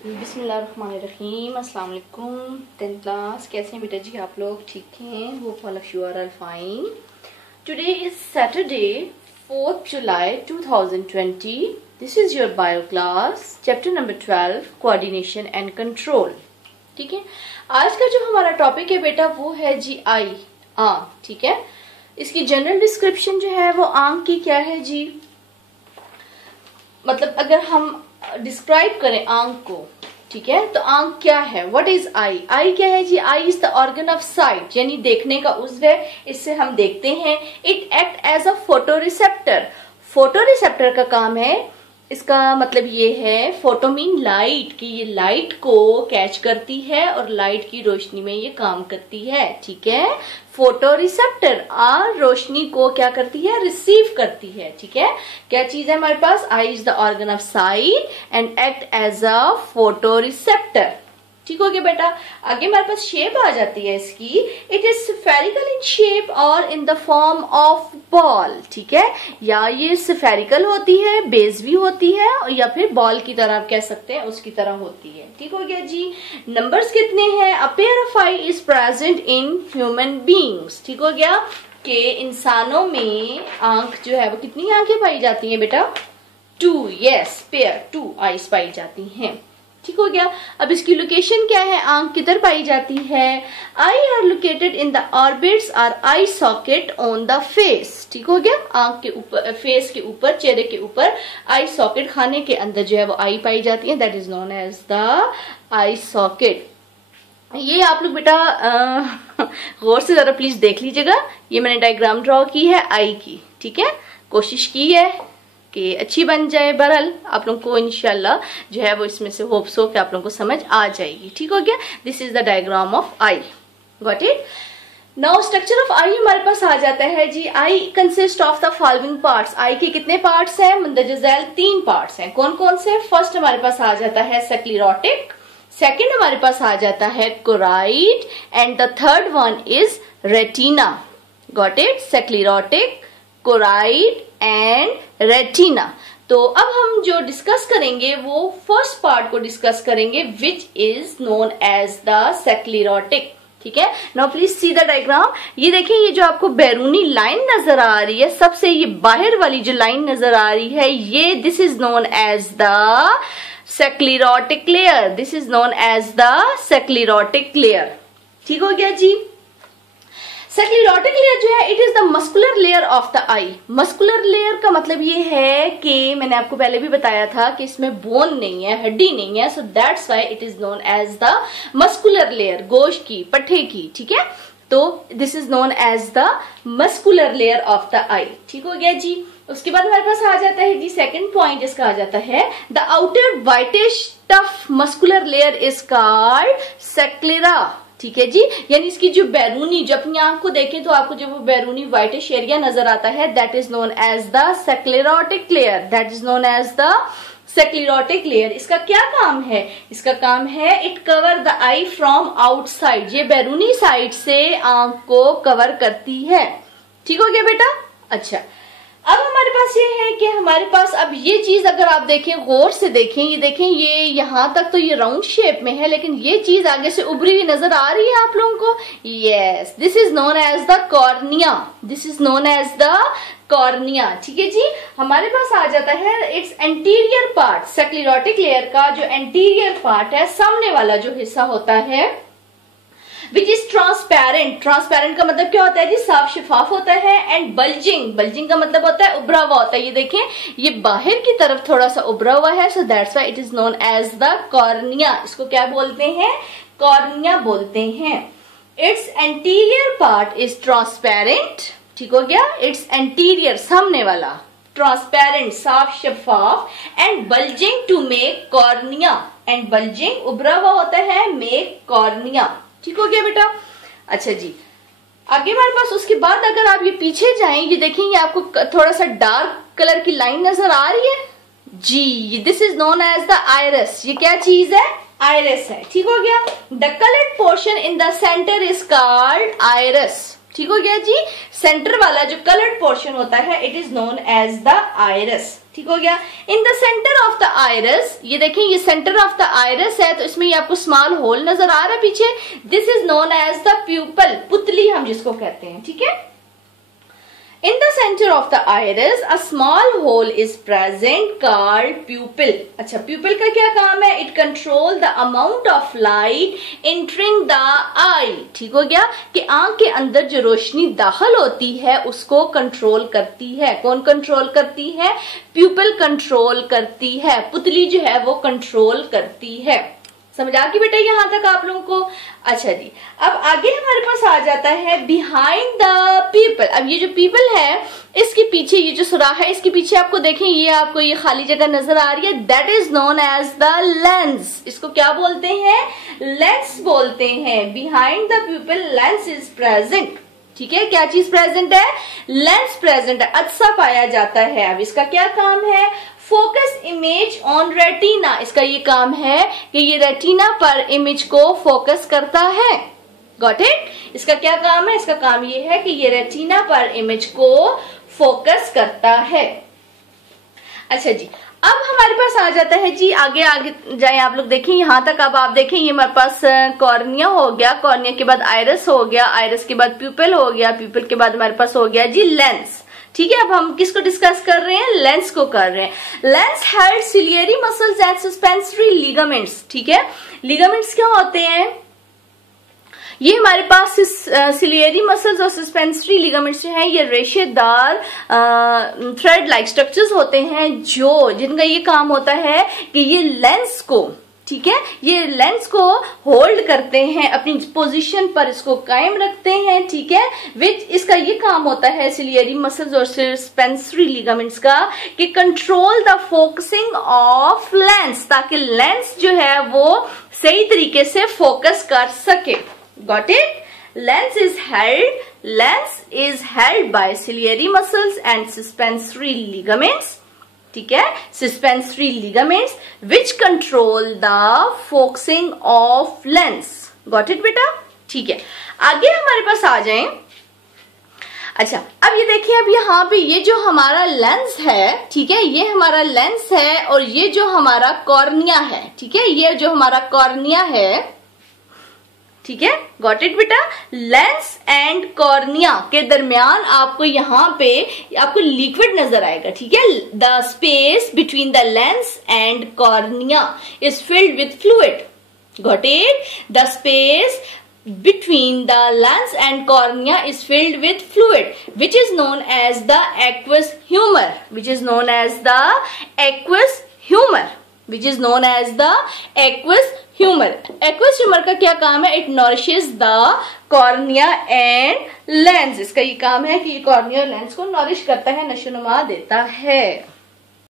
बिस्मिल्लाहिर्रहमानिर्रहीम। अस्सलाम वालेकुम 10th क्लास। कैसे हैं बेटा जी आप लोग? ठीक हैं? Hope all of you are fine. Today is Saturday 4th July 2020। This is your bio class, chapter number 12, coordination and control. ठीक है, आज का जो हमारा टॉपिक है बेटा वो है जी आई, आंख। ठीक है, इसकी जनरल डिस्क्रिप्शन जो है वो आंख की क्या है जी, मतलब अगर हम डिस्क्राइब करें आंख को, ठीक है, तो आंख क्या है? What is I? आई क्या है जी? Eye is the organ of sight, यानी देखने का उज़्व है, इससे हम देखते हैं। It act as a photo receptor. Photo receptor का काम है, इसका मतलब ये है, फोटो मीन लाइट, कि ये लाइट को कैच करती है और लाइट की रोशनी में ये काम करती है। ठीक है, फोटो रिसेप्टर रोशनी को क्या करती है? रिसीव करती है। ठीक है, क्या चीज है हमारे पास? Eye is the organ of sight and act as a photo receptor. ठीक हो गया बेटा। आगे हमारे पास शेप आ जाती है इसकी। It is spherical in shape और in the form of ball. ठीक है, या ये स्फेरिकल होती है, बेस भी होती है, या फिर बॉल की तरह आप कह सकते हैं, उसकी तरह होती है। ठीक हो गया जी। नंबर्स कितने हैं? A pair of I is present in human beings. ठीक हो गया, कि इंसानों में आंख जो है वो कितनी आंखें पाई जाती हैं बेटा? 2। यस, पेयर 2 आईज पाई जाती हैं। ठीक हो गया। अब इसकी लोकेशन क्या है? आंख किधर पाई जाती है? Eye are located in the orbits और eye socket on the face. ठीक हो गया, आंख के ऊपर, फेस के ऊपर, चेहरे के ऊपर आई सॉकेट, खाने के अंदर जो है वो आई पाई जाती है। That is known as the eye socket. ये आप लोग बेटा गौर से जरा प्लीज देख लीजिएगा। ये मैंने डायग्राम ड्रॉ की है आई की। ठीक है, कोशिश की है कि अच्छी बन जाए। बहरहाल आप लोगों को इंशाल्लाह जो है वो इसमें से होप्स हो कि आप लोगों को समझ आ जाएगी। ठीक हो गया, this is the diagram of eye. Got it? Now structure of eye हमारे पास आ जाता है जी। Eye consist of the following parts. Eye के कितने पार्ट्स हैं? मंदरजा झैल 3 पार्ट्स हैं। कौन कौन से? फर्स्ट हमारे पास आ जाता है स्क्लेरोटिक, सेकेंड हमारे पास आ जाता है choroid, and the third one is retina. Got it? Sclerotic, choroid and retina. तो अब हम जो डिस्कस करेंगे वो फर्स्ट पार्ट को डिस्कस करेंगे, which is known as the sclerotic. ठीक है, now please see the diagram. ये देखिए, ये जो आपको बैरूनी लाइन नजर आ रही है, सबसे ये बाहर वाली जो लाइन नजर आ रही है, ये this is known as the sclerotic layer. This is known as the sclerotic layer. ठीक हो गया जी। स्क्लेरोटिक लेयर जो है, it is the muscular layer of the eye. Muscular layer का मतलब ये है कि मैंने आपको पहले भी बताया था कि इसमें बोन नहीं है, हड्डी नहीं है, so that's why it is known as the muscular layer, गोश्त की, पट्ठे की। ठीक है, तो this is known as the muscular layer of the eye. ठीक हो गया जी। उसके बाद हमारे पास आ जाता है जी सेकंड पॉइंट, जिसका आ जाता है the outer whitish tough muscular layer is called sclera. ठीक है जी, यानी इसकी जो बैरूनी, जो अपनी आंख को देखें तो आपको जो वो बैरूनी व्हाइटिश एरिया नजर आता है, that is known as the sclerotic layer. That is known as the sclerotic layer. इसका क्या काम है? इसका काम है it cover the eye from outside. ये बैरूनी साइड से आंख को कवर करती है। ठीक हो गया बेटा? अच्छा, अब हमारे पास ये है कि हमारे पास अब ये चीज अगर आप देखें, गौर से देखें, ये देखें, ये यहां तक तो ये राउंड शेप में है, लेकिन ये चीज आगे से उभरी हुई नजर आ रही है आप लोगों को। Yes, this is known as the cornea. This is known as the cornea. ठीक है जी। हमारे पास आ जाता है it's anterior part. Sclerotic layer का जो एंटीरियर पार्ट है, सामने वाला जो हिस्सा होता है, विच इज ट्रांसपेरेंट। ट्रांसपेरेंट का मतलब क्या होता है जी? साफ शफाफ होता है। एंड बल्जिंग, बल्जिंग का मतलब होता है उभरा हुआ होता है। ये देखें, ये बाहर की तरफ थोड़ा सा उभरा हुआ है, so that's why it is known as the cornea. इसको क्या बोलते हैं? कॉर्निया बोलते हैं। It's anterior part is transparent. ठीक हो गया, इट्स एंटीरियर, सामने वाला, ट्रांसपेरेंट, साफ शफाफ, and bulging to make cornea. And bulging, उभरा हुआ होता है, मेक कॉर्निया। ठीक हो गया बेटा? अच्छा जी, आगे हमारे पास उसके बाद अगर आप ये पीछे जाएं, ये देखेंगे आपको थोड़ा सा डार्क कलर की लाइन नजर आ रही है जी। This is known as the iris. ये क्या चीज है? आइरिस है। ठीक हो गया। The coloured portion in the centre is called iris. ठीक हो गया जी। सेंटर वाला जो कलर्ड पोर्शन होता है, it is known as the iris. ठीक हो गया। In the centre of the iris, ये देखें ये सेंटर ऑफ द आइरिस है, तो इसमें ये आपको स्मॉल होल नजर आ रहा है पीछे। This is known as the pupil, पुतली हम जिसको कहते हैं, ठीक है। In the center of the iris, a small hole is present called pupil. अच्छा, pupil का क्या काम है? It control the amount of light entering the eye. ठीक हो गया कि आंख के अंदर जो रोशनी दाखिल होती है उसको कंट्रोल करती है। कौन कंट्रोल करती है? प्यूपिल कंट्रोल करती है, पुतली जो है वो कंट्रोल करती है। समझ आ गई बेटा यहां तक आप लोगों को? अच्छा जी, अब आगे हमारे पास आ जाता है बिहाइंड द पीपल। अब ये जो पीपल है इसके पीछे ये जो सुराख है इसके पीछे आपको देखें ये आपको ये खाली जगह नजर आ रही है, that is known as the lens. इसको क्या बोलते हैं? लेंस बोलते हैं। Behind the pupil lens is present, ठीक है। क्या चीज प्रेजेंट है? लेंस प्रेजेंट है, अज्सा पाया जाता है। अब इसका क्या काम है? Focus image on retina. इसका ये काम है कि ये रेटिना पर इमेज को फोकस करता है। Got it? इसका क्या काम है? इसका काम ये है कि ये रेटिना पर इमेज को फोकस करता है। अच्छा जी, अब हमारे पास आ जाता है जी, आगे आगे जाए आप लोग देखें यहां तक। अब आप देखें ये हमारे पास कॉर्निया हो गया, कॉर्निया के बाद आइरिस हो गया, आइरिस के बाद प्यूपिल हो गया, प्यूपिल के बाद हमारे पास हो गया जी लेंस, ठीक है। अब हम किसको डिस्कस कर रहे हैं? लेंस को कर रहे हैं। Lens had ciliary muscles and suspensory ligaments, ठीक है। लिगामेंट्स क्या होते हैं? ये हमारे पास सिलियरी मसल्स और सस्पेंसरी लिगामेंट्स जो हैं ये रेशेदार थ्रेड लाइक स्ट्रक्चर्स होते हैं जो जिनका ये काम होता है कि ये लेंस को, ठीक है, ये लेंस को होल्ड करते हैं, अपनी पोजीशन पर इसको कायम रखते हैं, ठीक है। विच इसका ये काम होता है सिलियरी मसल्स और सस्पेंसरी लिगामेंट्स का कि control the focusing of lens, ताकि लेंस जो है वो सही तरीके से फोकस कर सके। Got it? Lens is held by ciliary muscles and suspensory ligaments, ठीक है, suspensory ligaments which control the focusing of lens. Got it बेटा? ठीक है, आगे हमारे पास आ जाएं। अच्छा, अब ये देखिए, अब यहाँ पे ये जो हमारा लेंस है, ठीक है, ये हमारा लेंस है और ये जो हमारा कॉर्निया है, ठीक है, ये जो हमारा कॉर्निया है, ठीक है। गॉट इट बेटा? लेंस एंड कॉर्निया के दरमियान आपको यहाँ पे आपको लिक्विड नजर आएगा, ठीक है। The space between the lens and cornea is filled with fluid. Got it? The space between the lens and cornea is filled with fluid which is known as the aqueous humor, which is known as the aqueous humor, which is known as the aqueous humor. Aqueous humor का क्या काम है? It nourishes the cornea and lens. इसका ये काम है कि cornea और lens को नॉरिश करता है, नशोनुमा देता है।